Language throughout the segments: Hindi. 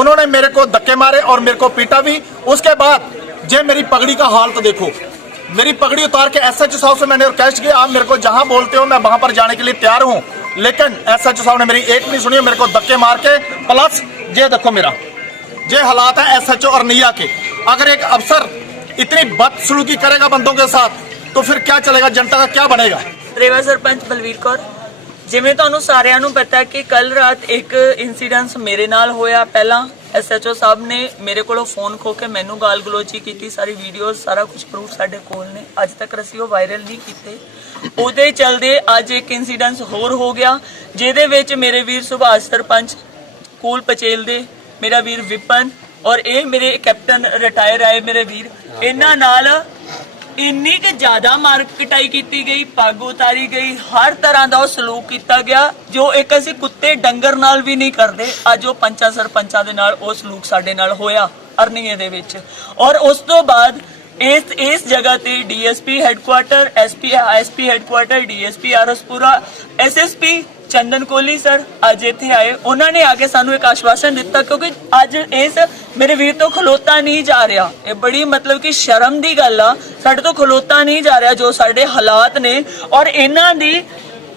उन्होंने मेरे को धक्के मारे और मेरे को पीटा भी। उसके बाद जे मेरी पगड़ी का हालत देखो, मेरी पगड़ी उतार के एसएचओ साहब से मैंने रिक्वेस्ट किया, आप मेरे को जहां बोलते हो मैं वहां पर जाने के लिए तैयार हूं, लेकिन एसएचओ साहब ने मेरी एक नहीं सुनी, मेरे को धक्के मार के प्लस ये देखो मेरा ये हालात है एसएचओ अरनिया के। अगर एक अफसर इतनी बदसलूकी करेगा बंदों के साथ तो फिर क्या चलेगा, जनता का क्या बनेगा। रेवा सरपंच बलवीर कौर, जिवें तुहानूं सारिआं नूं पता है कि कल रात एक इंसीडेंस मेरे नाल होया। पहला एसएचओ साहब ने मेरे कोलों फोन खो के मैनू गाल गलोची की, सारी वीडियोज सारा कुछ प्रूफ साडे कोल ने, अज तक असीं ओह वायरल नहीं कीते। ਉਹਦੇ चलदे अज एक इंसीडेंस होर हो गया जिहदे विच मेरे वीर सुभाष सरपंच कूल पचेल दे, मेरा वीर विपन और ये मेरे कैप्टन रिटायर आए मेरे वीर, इन्हां नाल इन्नी कि ज्यादा मार कटाई की गई, पग उतारी गई, हर तरह का सलूक किया गया जो एक असीं कुत्ते डंगर नाल भी नहीं करते। अज वो पंचा सरपंचा दे नाल वो सलूक साडे नाल होया अरनीए दे विच। और उस तो बाद इस जगह ते DSP headquarter, SP headquarter, DSP RS Pura, SSP Chandan Kohli sir अज इत्थे आए। उन्होंने आके सानू एक आश्वासन दिता, क्योंकि अज इस मेरे वीर तो खलोता नहीं जा रहा। ये बड़ी मतलब कि शर्म की गल आ, साडे तो खलोता नहीं जा रहा जो साडे हालात ने। और इन्हां दी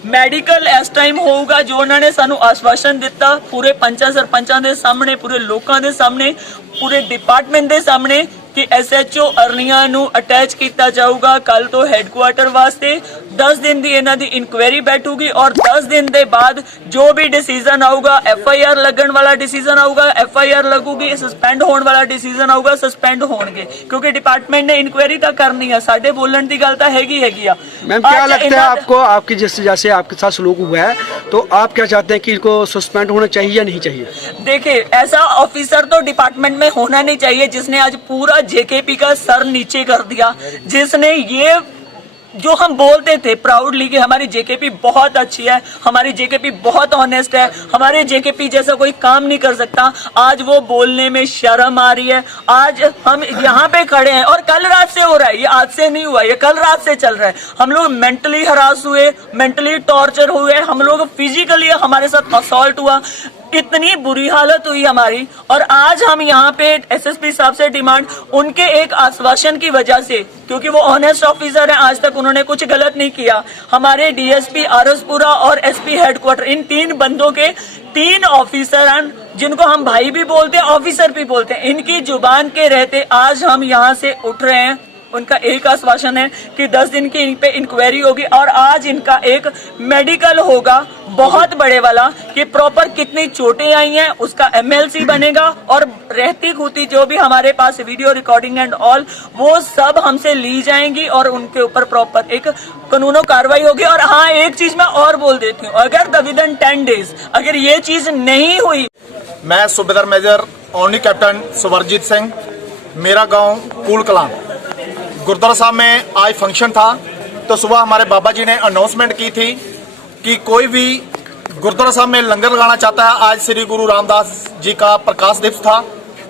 मैडिकल इस टाइम होगा जो उन्होंने सानू आश्वासन दिता पूरे पंचा सरपंचा के सामने, पूरे लोगों के सामने, पूरे डिपार्टमेंट के सामने कि एसएचओ अरनिया नू अटैच किया जाऊगा कल तो हैडक्वार्टर वास्ते। 10 दिन की इन्हां दी इंक्वायरी बैठूगी और 10 दिन के बाद जो भी डिसीजन आऊगा, एफआईआर लगन वाला डिसीजन आऊगा एफआईआर लगूगी, सस्पेंड होने वाला डिसीजन आऊगा सस्पेंड होंगे, क्योंकि डिपार्टमेंट ने इंक्वायरी तो करनी है। साडे बोलण की गल तो हैगी आ। मैम क्या लगता है आपको, आपकी जैसे आपके साथ सलूक हुआ है तो आप क्या चाहते हैं कि इनको सस्पेंड होना चाहिए या नहीं चाहिए? देखिए, ऐसा ऑफिसर तो डिपार्टमेंट में होना नहीं चाहिए जिसने आज पूरा जेकेपी का सर नीचे कर दिया, जिसने ये जो हम बोलते थे प्राउडली कि हमारी जेकेपी बहुत अच्छी है, हमारी जेकेपी बहुत ऑनेस्ट है, हमारे जेकेपी जैसा कोई काम नहीं कर सकता, आज वो बोलने में शर्म आ रही है। आज हम यहाँ पे खड़े हैं और कल रात से हो रहा है, ये आज से नहीं हुआ, ये कल रात से चल रहा है। हम लोग मेंटली हरास हुए, मेंटली टॉर्चर हुए, हम लोग फिजिकली हमारे साथ असॉल्ट हुआ, इतनी बुरी हालत हुई हमारी। और आज हम यहाँ पे एसएसपी साहब से डिमांड, उनके एक आश्वासन की वजह से, क्योंकि वो ऑनेस्ट ऑफिसर हैं, आज तक उन्होंने कुछ गलत नहीं किया। हमारे डीएसपी आरसपुरा और एसपी हेडक्वार्टर, इन 3 बंदों के 3 ऑफिसर हैं जिनको हम भाई भी बोलते हैं ऑफिसर भी बोलते हैं, इनकी जुबान के रहते आज हम यहाँ से उठ रहे हैं। उनका एक आश्वासन है कि 10 दिन की इन पे इंक्वायरी होगी और आज इनका एक मेडिकल होगा बहुत बड़े वाला कि प्रॉपर कितनी चोटें आई हैं उसका एमएलसी बनेगा, और रहती खुती जो भी हमारे पास वीडियो रिकॉर्डिंग एंड ऑल वो सब हमसे ली जाएंगी और उनके ऊपर प्रॉपर एक कानूनो कार्रवाई होगी। और हाँ, एक चीज मैं और बोल देती हूँ, अगर विदिन 10 डेज अगर ये चीज नहीं हुई। मैं सूबेदार मेजर ओनली कैप्टन सुवरजीत सिंह, मेरा गाँव कूल कलां। गुरुद्वारा साहब में आज फंक्शन था तो सुबह हमारे बाबा जी ने अनाउंसमेंट की थी कि कोई भी गुरुद्वारा साहब में लंगर लगाना चाहता है। आज श्री गुरु रामदास जी का प्रकाश दिवस था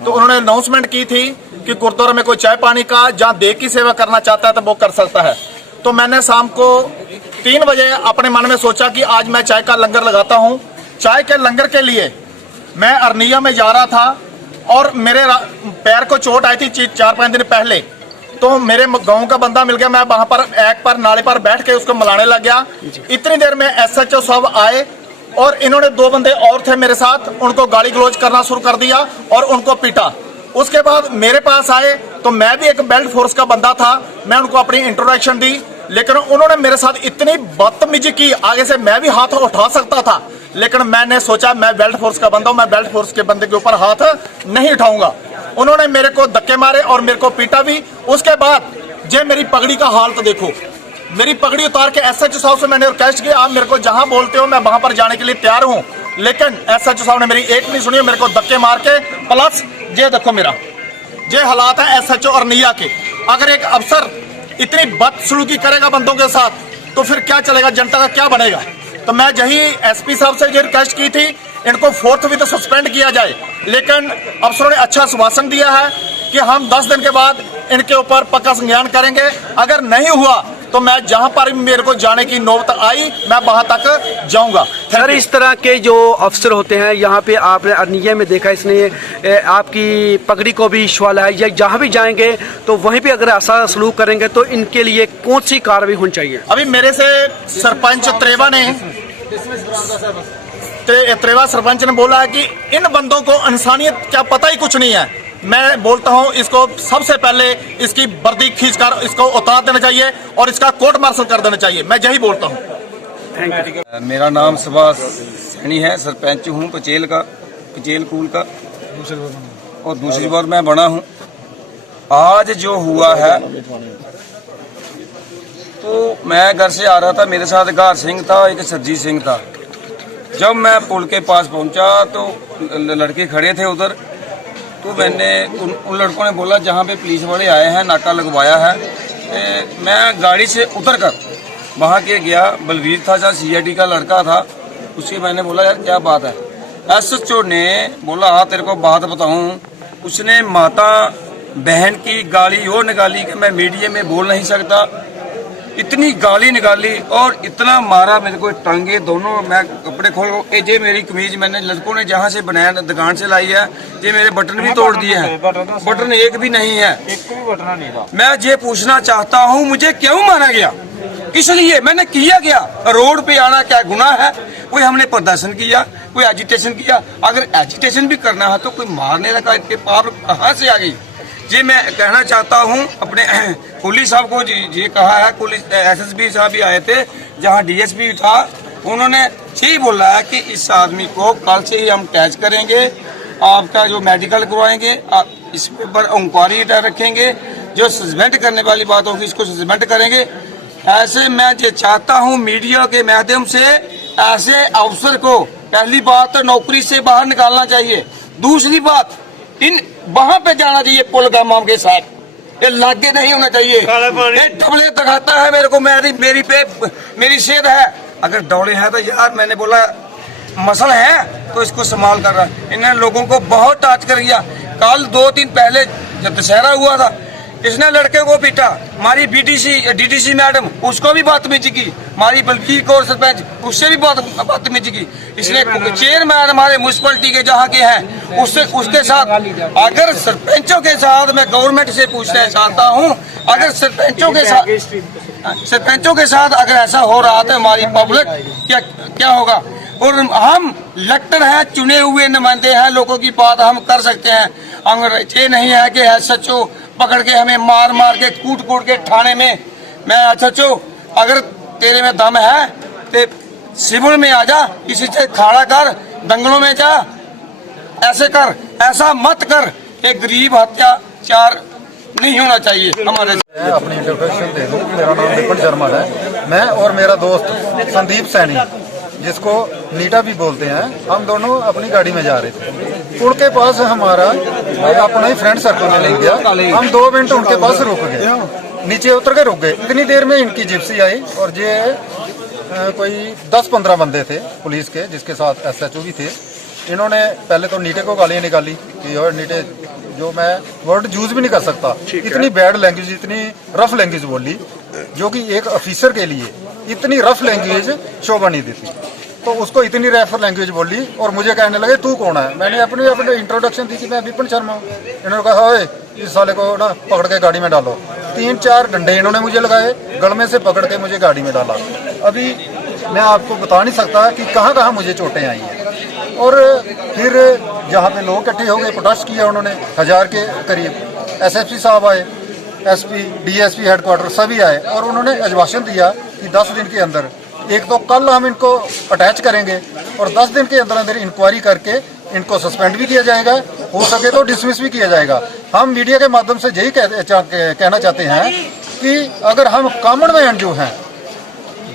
तो उन्होंने अनाउंसमेंट की थी कि गुरुद्वारा में कोई चाय पानी का जहाँ देग की सेवा करना चाहता है तो वो कर सकता है। तो मैंने शाम को 3 बजे अपने मन में सोचा कि आज मैं चाय का लंगर लगाता हूँ। चाय के लंगर के लिए मैं अरनिया में जा रहा था और मेरे पैर को चोट आई थी 4-5 दिन पहले, तो मेरे गांव का बंदा मिल गया, मैं वहां पर एक पर नाले पर बैठ के उसको मिलाने लग गया। इतनी देर में एसएचओ साहब आए और इन्होंने 2 बंदे और थे मेरे साथ, उनको गाली गलौज करना शुरू कर दिया और उनको पीटा। उसके बाद मेरे पास आए तो मैं भी एक बेल्ट फोर्स का बंदा था, मैं उनको अपनी इंट्रोडक्शन दी, लेकिन उन्होंने मेरे साथ इतनी बदतमीजी की, आगे से मैं भी हाथ उठा सकता था लेकिन मैंने सोचा मैं बेल्ट फोर्स का बंदा हूं, मैं बेल्ट फोर्स के बंदे के ऊपर हाथ नहीं उठाऊंगा। उन्होंने मेरे को धक्के मारे और मेरे को पीटा भी। उसके बाद जे मेरी पगड़ी का हालत देखो, मेरी पगड़ी उतार के एसएचओ साहब से मैंने रिक्वेस्ट किया, आप मेरे को जहां बोलते हो मैं वहां पर जाने के लिए तैयार हूं, लेकिन एसएचओ साहब ने मेरी एक नहीं सुनी, मेरे को धक्के मार के प्लस ये देखो मेरा ये हालात है एसएचओ अरनिया के। अगर एक अफसर इतनी बदसलूकी करेगा बंदों के साथ तो फिर क्या चलेगा, जनता का क्या बनेगा। तो मैं यही एसपी साहब से ये रिक्वेस्ट की थी, इनको 4th भी तो सस्पेंड किया जाए, लेकिन अफसरों ने अच्छा आश्वासन दिया है कि हम 10 दिन के बाद इनके ऊपर पक्का संज्ञान करेंगे। अगर नहीं हुआ तो मैं जहां पर भी मेरे को जाने की नौबत आई मैं वहां तक जाऊंगा। सर, इस तरह के जो अफसर होते हैं यहाँ पे आपने अर्निया में देखा, इसने आपकी पगड़ी को भी सवाल है, या जहाँ भी जाएंगे तो वहीं पे अगर ऐसा सलूक करेंगे तो इनके लिए कौन सी कार्रवाई होनी चाहिए? अभी मेरे से सरपंच त्रेवा सरपंच ने बोला है कि इन बंदों को इंसानियत क्या पता ही कुछ नहीं है। मैं बोलता हूं इसको सबसे पहले इसकी वर्दी खींचकर इसको उतार देना चाहिए और इसका कोर्ट मार्शल कर देना चाहिए। मैं यही बोलता हूं। मेरा नाम सुभाष सैनी है, सरपंच हूँ कचेल कूल का और दूसरी बार मैं बना हूँ। आज जो हुआ है तो मैं घर से आ रहा था, मेरे साथ गार सिंह था, एक सरजीत सिंह था। जब मैं पुल के पास पहुंचा तो लड़के खड़े थे उधर, तो मैंने उन लड़कों ने बोला जहाँ पे पुलिस वाले आए हैं नाका लगवाया है। मैं गाड़ी से उतर कर वहाँ के गया, बलवीर था जहाँ CID का लड़का था, उससे मैंने बोला यार क्या बात है। SHO ने बोला हाँ तेरे को बात बताऊँ। उसने माता बहन की गाली वो निकाली कि मैं मीडिया में बोल नहीं सकता, इतनी गाली निकाली और इतना मारा मेरे को, टांगे दोनों। मैं कपड़े खोल ये मेरी कमीज मैंने लड़कों ने जहाँ से बनाया दुकान से लाई है, ये मेरे बटन भी तोड़ दिए हैं, बटन एक भी नहीं है। मैं ये पूछना चाहता हूँ मुझे क्यों मारा गया, इसलिए मैंने किया क्या? रोड पे आना क्या गुनाह है? कोई हमने प्रदर्शन किया, कोई एजिटेशन किया? अगर एजिटेशन भी करना है तो कोई मारने लगा, इनके पावर कहाँ से आ गई? ये मैं कहना चाहता हूँ अपने पुलिस साहब को। ये कहा है पुलिस SSP साहब भी आए थे, जहाँ DSP था, उन्होंने यही बोला है कि इस आदमी को कल से ही हम कैच करेंगे, आपका जो मेडिकल करवाएंगे, इस पर इंक्वायरी रखेंगे, जो सस्पेंड करने वाली बात होगी इसको सस्पेंड करेंगे। ऐसे मैं ये चाहता हूँ मीडिया के माध्यम से ऐसे अफसर को पहली बात तो नौकरी से बाहर निकालना चाहिए, दूसरी बात इन वहां पे जाना चाहिए पुल गामा के साथ, ये लागे नहीं होना चाहिए। ये डबले दिखाता है मेरे को, मेरी सेहत है, अगर डबले है तो यार मैंने बोला मसल है तो इसको संभाल कर रहा। इन्होंने लोगों को बहुत टाच कर दिया। कल 2 दिन पहले जब दशहरा हुआ था, इसने लड़के को पीटा, हमारी DDC मैडम उसको भी बदतमीजी की, हमारी बलवीर कौर सरपंच उससे भी बदतमीजी की। इसने चेयरमैन हमारे म्यूनसिपलिटी के जहाँ के हैं उसके साथ, अगर सरपंचों के साथ मैं गवर्नमेंट से पूछना चाहता हूँ, अगर सरपंचों के साथ अगर ऐसा हो रहा था हमारी पब्लिक क्या होगा? और हम इलेक्टेड हैं, चुने हुए नुमाइंदे हैं, लोगों की बात हम कर सकते हैं। अगर ये नहीं है कि SHO पकड़ के हमें मार के कूट के थाने में, मैं SHO अगर तेरे में दम है तो सिविल में आ जा, किसी से खड़ा कर, दंगलों में जा, ऐसे कर, ऐसा मत कर। एक गरीब हत्याचार नहीं होना चाहिए हमारे। मैं अपनी इंट्रोडक्शन दे दूं। मेरा नाम विपिन शर्मा है। मैं और मेरा दोस्त संदीप सैनी, जिसको नीटा भी बोलते हैं, हम दोनों अपनी गाड़ी में जा रहे थे। पुल के पास हमारा अपना ही फ्रेंड सर्कल में ले गया। हम 2 मिनट उनके पास रुक गए, नीचे उतर के रुक गए। इतनी देर में इनकी जिप्सी आई और ये कोई 10-15 बंदे थे पुलिस के, जिसके साथ SHO भी थे। इन्होंने पहले तो नीटे को गालियां निकाली कि और नीटे, जो मैं वर्ड यूज भी नहीं कर सकता, इतनी बैड लैंग्वेज, इतनी रफ लैंग्वेज बोली, जो कि एक ऑफिसर के लिए इतनी रफ लैंग्वेज शोभा नहीं देती। तो उसको इतनी रफ लैंग्वेज बोली और मुझे कहने लगे तू कौन है। मैंने अपने इंट्रोडक्शन दी कि मैं विपिन शर्मा हूँ। इन्होंने कहा ओए इस साले को ना पकड़ के गाड़ी में डालो। 3-4 डंडे इन्होंने मुझे लगाए, गलमे से पकड़ के मुझे गाड़ी में डाला। अभी मैं आपको बता नहीं सकता कि कहाँ मुझे चोटें आई हैं। और फिर जहाँ पे लोग इकट्ठे हो गए, प्रोटेस्ट किया उन्होंने, 1000 के करीब। SSP साहब आए, SP DSP हेडक्वार्टर सभी आए और उन्होंने आश्वासन दिया कि 10 दिन के अंदर, एक तो कल हम इनको अटैच करेंगे और 10 दिन के अंदर इंक्वायरी करके इनको सस्पेंड भी किया जाएगा, हो सके तो डिसमिस भी किया जाएगा। हम मीडिया के माध्यम से यही कहना चाहते हैं कि अगर हम कॉमन मैन जो हैं,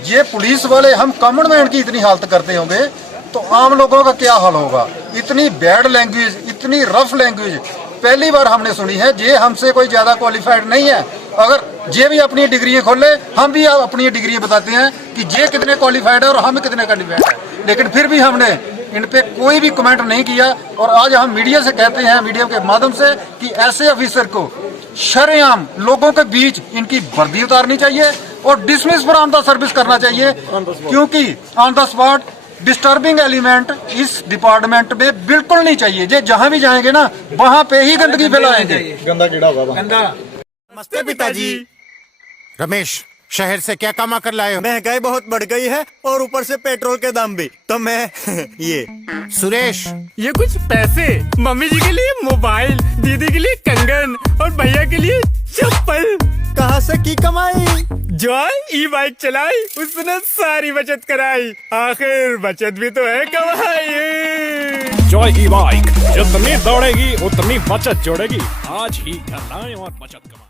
ये पुलिस वाले हम कॉमन मैन की इतनी हालत करते होंगे तो आम लोगों का क्या हाल होगा। इतनी बैड लैंग्वेज, इतनी रफ लैंग्वेज पहली बार हमने सुनी है। ये हमसे कोई ज्यादा क्वालिफाइड नहीं है। अगर ये भी अपनी डिग्रियां खोले, हम भी अपनी डिग्रियां बताते हैं कि ये कितने क्वालिफाइड है और हम कितने क्वालिफाइड है, लेकिन फिर भी हमने इन पे कोई भी कमेंट नहीं किया। और आज हम मीडिया से कहते हैं, मीडिया के माध्यम से, कि ऐसे ऑफिसर को शरेआम लोगों के बीच इनकी वर्दी उतारनी चाहिए और डिसमिस फ्रॉम द सर्विस करना चाहिए, क्योंकि on the spot disturbing element इस डिपार्टमेंट में बिल्कुल नहीं चाहिए। जे जहां भी जाएंगे ना वहां पे ही गंदगी फैलाएंगे। गंदा कीड़ा होगा। नमस्ते पिताजी। रमेश, शहर से क्या कमा कर लाए हो? महंगाई बहुत बढ़ गई है और ऊपर से पेट्रोल के दाम भी, तो मैं ये। सुरेश, ये कुछ पैसे मम्मी जी के लिए मोबाइल, दीदी के लिए कंगन और भैया के लिए चप्पल। कहाँ से की कमाई? जो ई बाइक चलाई उसने सारी बचत कराई, आखिर बचत भी तो है कमाई। जॉय ई बाइक, जितनी दौड़ेगी उतनी बचत जोड़ेगी। आज ही घर लाएं और बचत कमाएं।